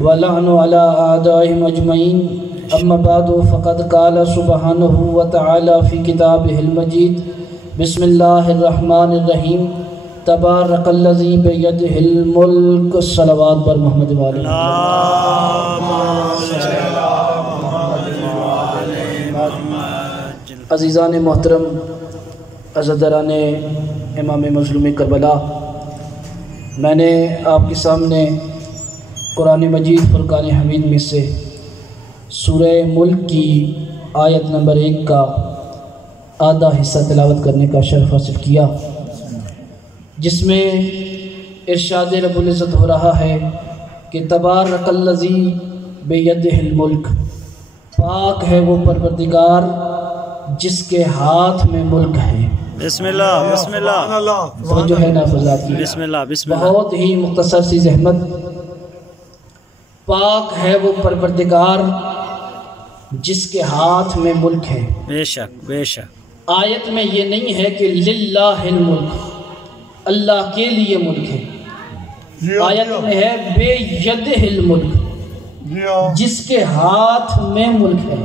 ولعن على أعدائهم أجمعين أما بعد فقد قال سبحانه وتعالى في كتابه المجيد بسم الله الرحمن الرحيم تبارك الذي بيده الملك الصلوات بر محمد وآلہ عزیزان محترم، عزاداران امام مظلوم کربلا، میں نے آپ کے سامنے قرآن مجید فرقان حمید میں سے سورہ ملک کی آیت نمبر 1 کا آدھا حصہ تلاوت کرنے کا شرف حاصل کیا، جس میں ارشاد رب العزت ہو رہا ہے کہ تبارک الذی بیدہ الملک، پاک ہے وہ پروردگار جس کے ہاتھ میں ملک ہے۔ بسم اللہ بسم اللہ وہ جو ہے نافذات کی بسم اللہ بسم اللہ، بہت ہی مختصر سی زحمت۔ پاک ہے وہ پروردگار جس کے ہاتھ میں ملک ہے۔ بے شک بے شک، آیت میں یہ نہیں ہے کہ للہ الملک، اللہ کے لیے ملک ہے، آیت میں ہے بے یدہ الملک، جس کے ہاتھ میں ملک ہے۔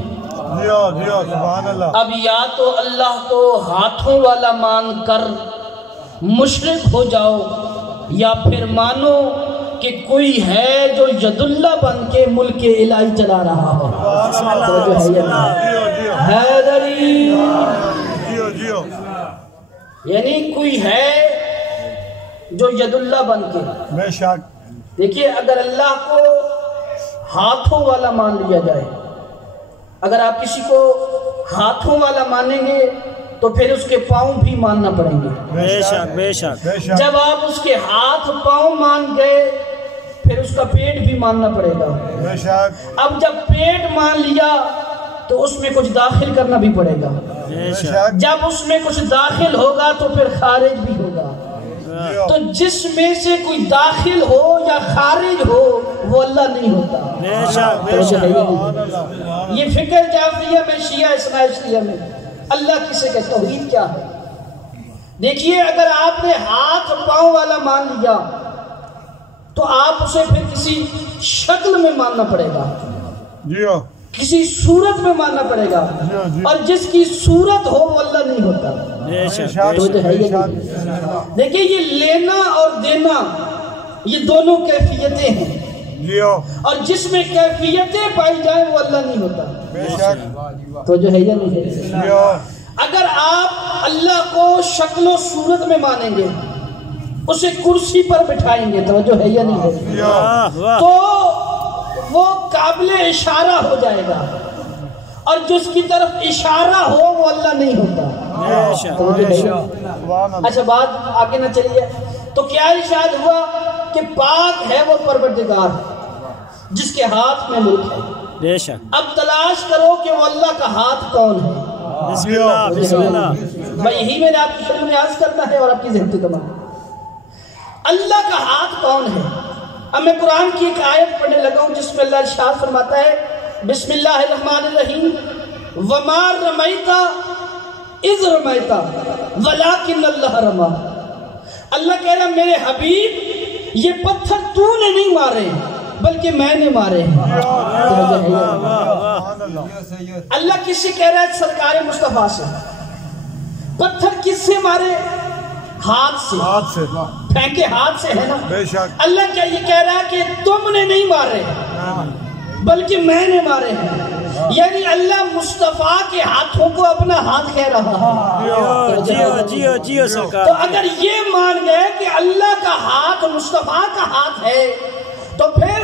اب یا تو اللہ کو ہاتھوں والا مان کر مشرک ہو جاؤ، یا پھر مانو کہ کوئی ہے جو ید اللہ بن کے ملک الہی چلا رہا ہے۔ حیدری، یعنی کوئی ہے جو ید اللہ بن کے۔ بے شک دیکھیے، اگر اللہ کو ہاتھوں والا مان لیا جائے، اگر آپ کسی کو ہاتھوں والا مانیں گے تو پھر اس کے پاؤں بھی ماننا پڑیں گے۔ بے شک بے شک، جب آپ اس کے ہاتھ پاؤں مان گئے پھر اس کا پیٹ بھی ماننا پڑے گا۔ بے شک اب جب پیٹ مان لیا تو اس میں کچھ داخل کرنا بھی پڑے گا، بے شک، جب اس میں کچھ داخل ہوگا تو پھر خارج بھی ہوگا۔ تو جس میں سے کوئی داخل ہو یا خارج ہو وہ اللہ نہیں ہوتا۔ بے شک بے شک، یہ فکر جعفریہ میں، شیعہ اثنا عشریہ میں اللہ کسے کہتے، توحید کیا ہے؟ دیکھیے، اگر آپ نے ہاتھ پاؤں والا مان لیا تو آپ اسے پھر کسی شکل میں ماننا پڑے گا، کسی صورت میں ماننا پڑے گا، اور جس کی صورت ہو وہ اللہ نہیں ہوتا۔ بے شک تو جو ہے یہ دیکھیے، یہ لینا اور دینا یہ دونوں کیفیتیں ہیں، اور جس میں کیفیتیں پائی جائیں وہ اللہ نہیں ہوتا۔ تو جو ہے یہ نہیں ہے۔ اگر آپ اللہ کو شکل و صورت میں مانیں گے، اسے کرسی پر بٹھائیں گے، توجہ ہے یا نہیں ہے، تو وہ قابل اشارہ ہو جائے گا، اور جس کی طرف اشارہ ہو وہ اللہ نہیں ہوتا۔ اچھا، بات آگے نہ چلیے، تو کیا ارشاد ہوا کہ پاک ہے وہ پروردگار جس کے ہاتھ میں ملک ہے۔ بے شک، اب تلاش کرو کہ وہ اللہ کا ہاتھ کون ہے۔ بسم اللہ بسم اللہ، میں یہی میں نے آپ کی شروع میں عرض کرنا ہے اور آپ کی ذہن کی تمام، اللہ کا ہاتھ کون ہے؟ اب میں قرآن کی ایک آیت پڑھنے لگا ہوں جس میں اللہ ارشاد فرماتا ہے بسم اللہ الرحمن الرحیم وما رمیت اذ رمیت ولکن اللہ رمی۔ اللہ کہہ رہا میرے حبیب یہ پتھر تو نے نہیں مارے بلکہ میں نے مارے ہیں۔ اللہ کس سے کہہ رہا ہے؟ سرکار مصطفیٰ سے۔ پتھر کس سے مارے؟ ہاتھ سے، پھینکے ہاتھ سے، ہے نا؟ اللہ کیا یہ کہہ رہا ہے کہ تم نے نہیں مارے بلکہ میں نے مارے ہیں، یعنی اللہ مصطفیٰ کے ہاتھوں کو اپنا ہاتھ کہہ رہا ہے۔ جیو جیو سرکار۔ تو اگر یہ مان گئے کہ اللہ کا ہاتھ مصطفیٰ کا ہاتھ ہے تو پھر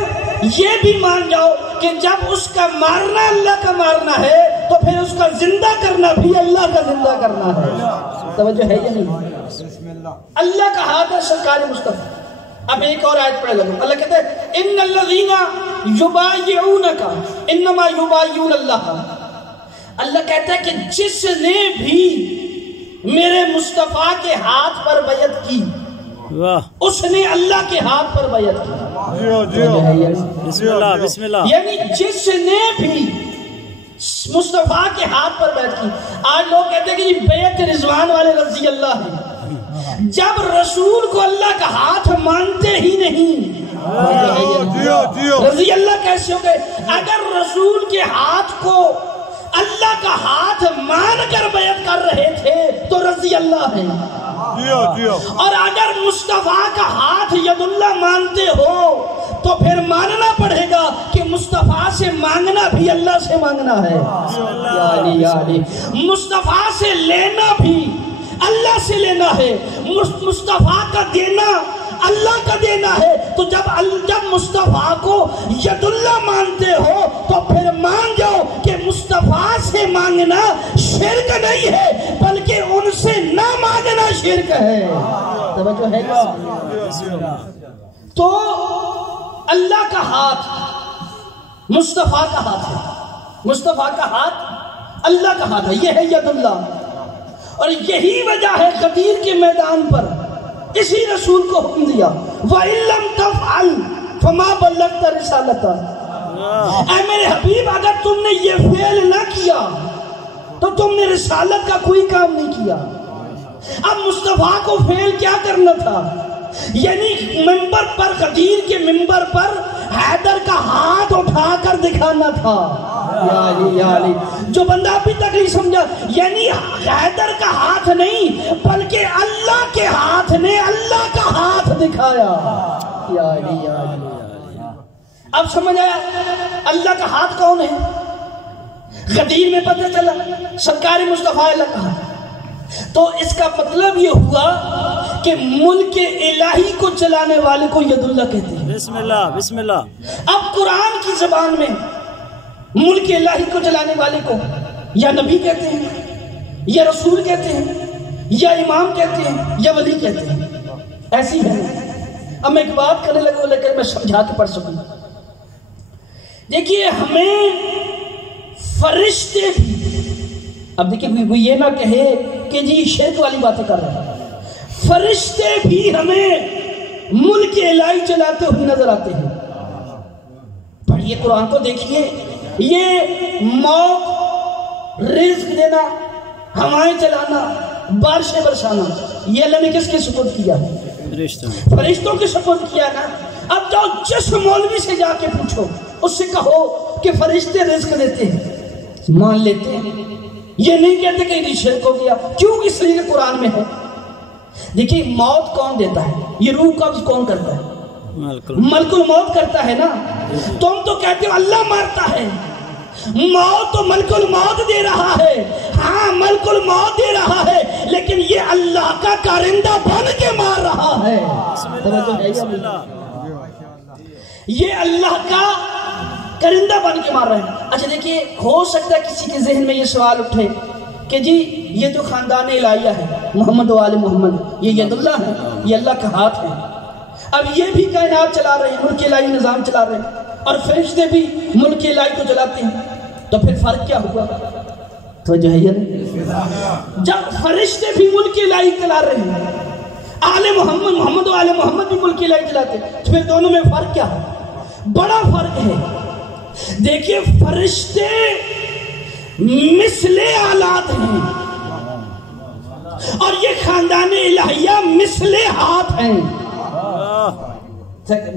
یہ بھی مان جاؤ کہ جب اس کا مارنا اللہ کا مارنا ہے تو پھر اس کا زندہ کرنا بھی اللہ کا زندہ کرنا ہے۔ توجہ ہے یا نہیں؟ اللہ کا ہاتھ ہے سرکار مصطفیٰ۔ اب ایک اور آیت پڑھ لگو، اللہ کہتے ہیں ان الذین یبایعونک انما یبایعون اللہ۔ اللہ کہتا ہے کہ جس نے بھی میرے مصطفیٰ کے ہاتھ پر بیعت کی اس نے اللہ کے ہاتھ پر بیعت کی۔ بسم اللہ بسم اللہ، یعنی جس نے بھی مصطفیٰ کے ہاتھ پر بیعت کی۔ آج لوگ کہتے ہیں کہ یہ بیعت رضوان والے رضی اللہ ہیں، جب رسول کو اللہ کا ہاتھ مانتے ہی نہیں کیسے ہو گئے؟ اگر رسول کے ہاتھ کو اللہ کا ہاتھ مان کر بیعت کر رہے تھے تو رضی اللہ ہے، اور اگر مصطفیٰ کا ہاتھ ید اللہ مانتے ہو تو پھر ماننا پڑے گا کہ مصطفیٰ سے مانگنا بھی اللہ سے مانگنا ہے، یعنی مصطفیٰ سے لینا بھی اللہ سے لینا ہے، مصطفیٰ کا دینا اللہ کا دینا ہے۔ تو جب مصطفیٰ کو ید اللہ مانتے ہو تو پھر مان جاؤ کہ مصطفیٰ سے مانگنا شرک نہیں ہے بلکہ ان سے نہ مانگنا شرک ہے۔ توجہ ہے گا؟ تو اللہ کا ہاتھ مصطفیٰ کا ہاتھ ہے، مصطفیٰ کا ہاتھ اللہ کا ہاتھ ہے، یہ ہے ید اللہ۔ اور یہی وجہ ہے غدیر کے میدان پر اسی رسول کو حکم دیا وَإِن لَمْ تَفْعَلْ فَمَا بَلَّغْتَ رِسَالَتَهُ، اے میرے حبیب اگر تم نے یہ فعل نہ کیا تو تم نے رسالت کا کوئی کام نہیں کیا۔ اب مصطفیٰ کو فعل کیا کرنا تھا؟ یعنی منبر پر، غدیر کے منبر پر حیدر کا ہاتھ اٹھا کر دکھانا تھا۔ یعنی جو بندہ ابھی تک نہیں سمجھا، یعنی حیدر کا ہاتھ نہیں بلکہ اللہ کے ہاتھ نے اللہ کا ہاتھ دکھایا۔ اب سمجھ آیا اللہ کا ہاتھ کون ہے؟ غدیر میں پتہ چلا سرکار مصطفیٰ اللہ کا ہاتھ۔ تو اس کا مطلب یہ ہوا کہ ملک الہی کو چلانے والے کو ید اللہ کہتے ہیں۔ بسم اللہ بسم اللہ۔ اب قرآن کی زبان میں ملک الہی کو چلانے والے کو یا نبی کہتے ہیں، یا رسول کہتے ہیں، یا امام کہتے ہیں، یا ولی کہتے ہیں، ایسی ہے۔ اب میں ایک بات کرنے لگا لیکن میں سمجھا کے پڑھ سکوں۔ دیکھیے ہمیں فرشتے بھی، اب دیکھیے کوئی یہ نہ کہے کہ جی شرک والی باتیں کر رہے ہیں، فرشتے بھی ہمیں ملک الہی چلاتے ہوئے نظر آتے ہیں۔ پڑھیے قرآن کو دیکھیے، یہ موت، رزق دینا، ہوائیں چلانا، بارشیں برسانا، یہ اللہ نے کس کے سپرد کیا؟ فرشتوں کے سپرد کیا نا۔ اب جاؤ جس مولوی سے جا کے پوچھو، اس سے کہو کہ فرشتے رزق دیتے ہیں، مان لیتے ہیں، یہ نہیں کہتے کہ یہ شرک ہو گیا۔ کیوں؟ اس لیے قرآن میں ہے۔ دیکھیے موت کون دیتا ہے؟ یہ روح قبض کون کرتا ہے؟ ملک الموت کرتا ہے نا۔ تم تو کہتے ہو اللہ مارتا ہے، موت تو ملک الموت دے رہا ہے۔ ہاں ملک الموت دے رہا ہے لیکن یہ اللہ کا کارندہ بن کے مار رہا ہے۔ یہ اللہ کا کرندہ بن کے مار رہے ہیں۔ اچھا دیکھیے، ہو سکتا ہے کسی کے ذہن میں یہ سوال اٹھے کہ جی یہ تو خاندان الہیہ ہے، محمد و آل محمد، یہ ید اللہ ہے، یہ اللہ کا ہاتھ ہے۔ اب یہ بھی کائنات چلا رہے ہیں، ملک الہی نظام چلا رہے ہیں، اور فرشتے بھی ملک الہی کو چلاتے ہیں، تو پھر فرق کیا ہوا؟ تو جو ہے جب فرشتے بھی ملک الہی چلا رہے ہیں، آل محمد، محمد و آل محمد بھی ملک الہی چلاتے ہیں، تو پھر دونوں میں فرق کیا ہے؟ بڑا فرق ہے۔ دیکھیے فرشتے مثل آلات ہیں اور یہ خاندان الہیہ مثل ہاتھ ہیں۔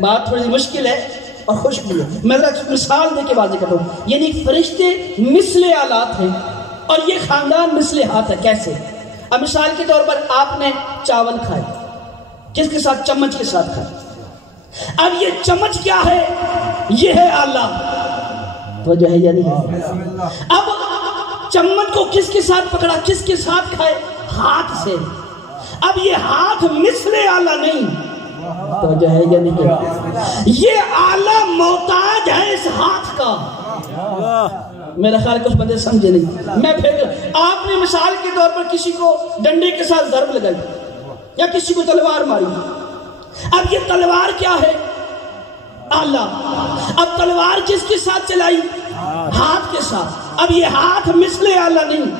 بات تھوڑی مشکل ہے اور خوش بھی ہے، میں ذرا مثال دے کے واضح کرتا ہوں۔ یعنی فرشتے مثل آلات ہیں اور یہ خاندان مثل ہاتھ ہے۔ کیسے؟ اب مثال کے طور پر آپ نے چاول کھائے، کس کے ساتھ؟ چمچ کے ساتھ کھائے۔ اب یہ چمچ کیا ہے؟ یہ ہے آلہ، تو جو ہے یعنی اب چمچ کو کس کے ساتھ پکڑا، کس کے ساتھ کھائے؟ ہاتھ سے۔ اب یہ ہاتھ مثل آلہ نہیں، تو جو ہے یعنی یہ آلہ محتاج ہے اس ہاتھ کا۔ میرا خیال کچھ بندے سمجھے نہیں۔ میں پھر آپ نے مثال کے طور پر کسی کو ڈنڈے کے ساتھ ضرب لگائی یا کسی کو تلوار ماری، اب یہ تلوار کیا ہے؟ آلہ۔ اب تلوار کس کے ساتھ چلائی؟ ہاتھ کے ساتھ۔ اب یہ ہاتھ مثل آلہ نہیں،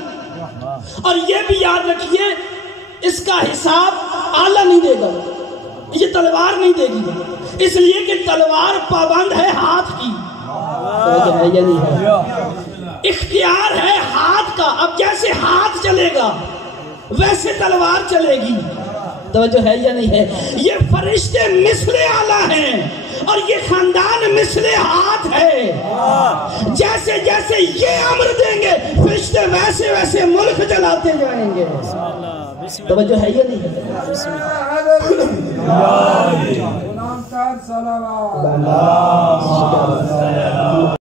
اور یہ بھی یاد رکھیے اس کا حساب آلہ نہیں دے گا، یہ تلوار نہیں دے گی، اس لیے کہ تلوار پابند ہے ہاتھ کی، اختیار ہے ہاتھ کا۔ اب جیسے ہاتھ چلے گا ویسے تلوار چلے گی، توجہ ہے یا نہیں ہے؟ یہ فرشتے مثل آلہ ہیں اور یہ خاندان مثل ہاتھ ہے، جیسے جیسے یہ امر دیں گے فرشتے ویسے ویسے ملک جلاتے جائیں گے۔ توجہ ہے یہ نہیں ہے؟